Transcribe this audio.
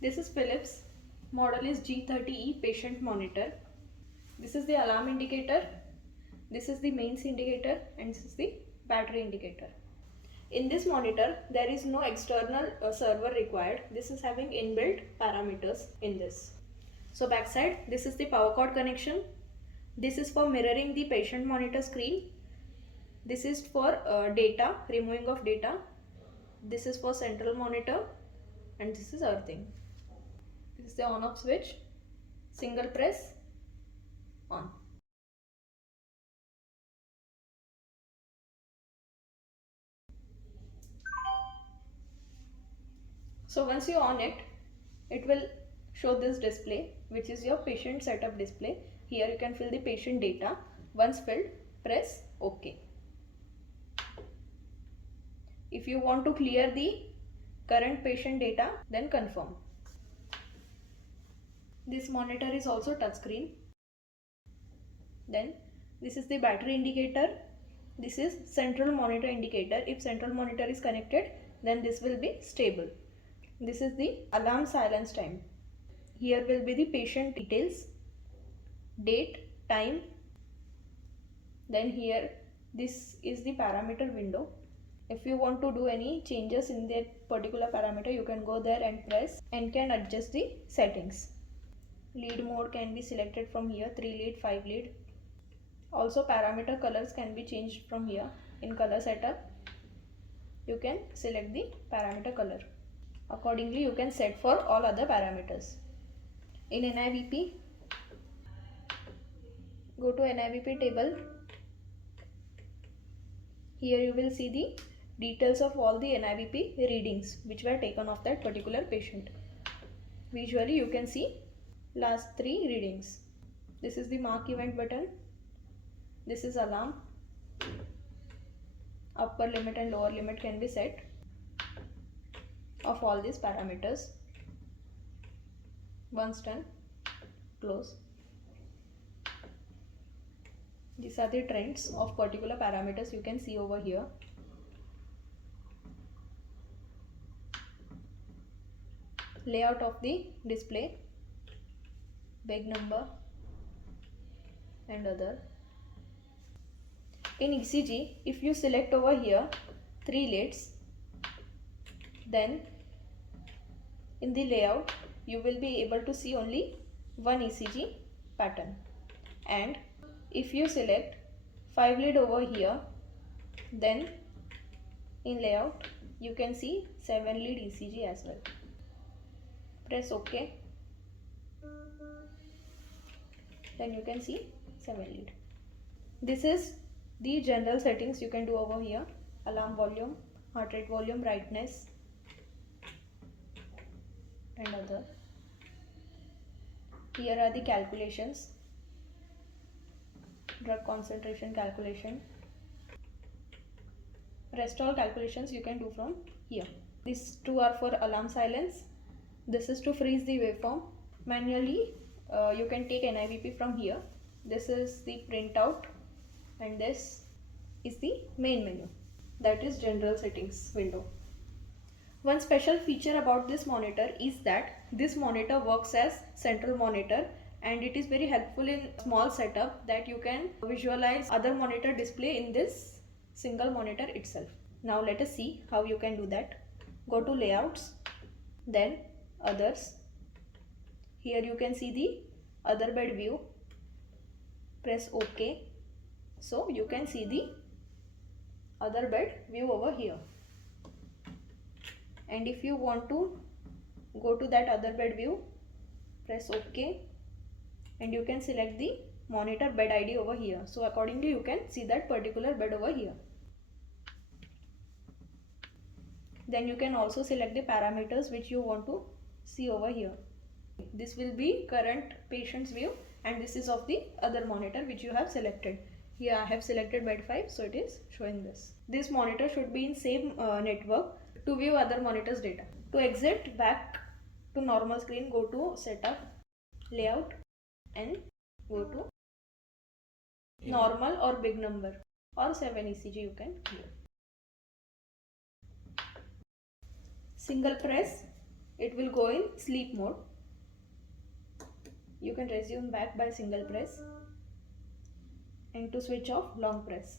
This is Philips. Model is G30E patient monitor. This is the alarm indicator. This is the mains indicator and this is the battery indicator. In this monitor, there is no external server required. This is having inbuilt parameters in this. So backside, this is the power cord connection. This is for mirroring the patient monitor screen. This is for data, removing of data. This is for central monitor and this is earthing. This is the on off switch. Single press on. So once you on it, it will show this display, which is your patient setup display. Here you can fill the patient data. Once filled, press OK. If you want to clear the current patient data, then confirm. This monitor is also touchscreen. Then this is the battery indicator. This is central monitor indicator. If central monitor is connected, then this will be stable. This is the alarm silence time. Here will be the patient details, date, time. Then here this is the parameter window. If you want to do any changes in that particular parameter, you can go there and press and can adjust the settings. Lead mode can be selected from here, 3 lead, 5 lead. Also parameter colors can be changed from here. In color setup, you can select the parameter color. Accordingly, you can set for all other parameters. In NIVP, go to NIVP table. Here you will see the details of all the NIVP readings which were taken of that particular patient. Visually, you can see last 3 readings. This is the mark event button. This is alarm. Upper limit and lower limit can be set of all these parameters. Once done, close. These are the trends of particular parameters you can see over here. Layout of the display, big number and other. In ECG, if you select over here 3 leads, then in the layout you will be able to see only one ECG pattern. And if you select 5 lead over here, then in layout you can see 7 lead ECG as well. Press OK. Then you can see 7 lead. This is the general settings you can do over here. Alarm volume, heart rate volume, brightness and other. Here are the calculations. Drug concentration calculation. Rest all calculations you can do from here. These two are for alarm silence. This is to freeze the waveform. Manually you can take NIVP from here. This is the printout and this is the main menu, that is general settings window. One special feature about this monitor is that this monitor works as central monitor and it is very helpful in small setup that you can visualize other monitor display in this single monitor itself. Now let us see how you can do that. Go to layouts, then others. Here you can see the other bed view. Press OK. So you can see the other bed view over here. And if you want to go to that other bed view, press OK and you can select the monitor bed ID over here. So accordingly you can see that particular bed over here. Then you can also select the parameters which you want to see over here. This will be current patient's view and this is of the other monitor which you have selected. Here I have selected bed 5, so it is showing this. This monitor should be in same network to view other monitors data. To exit back to normal screen, go to setup, layout and go to normal or big number or 7 ECG you can view. Single press it will go in sleep mode. You can resume back by single press, and to switch off, long press.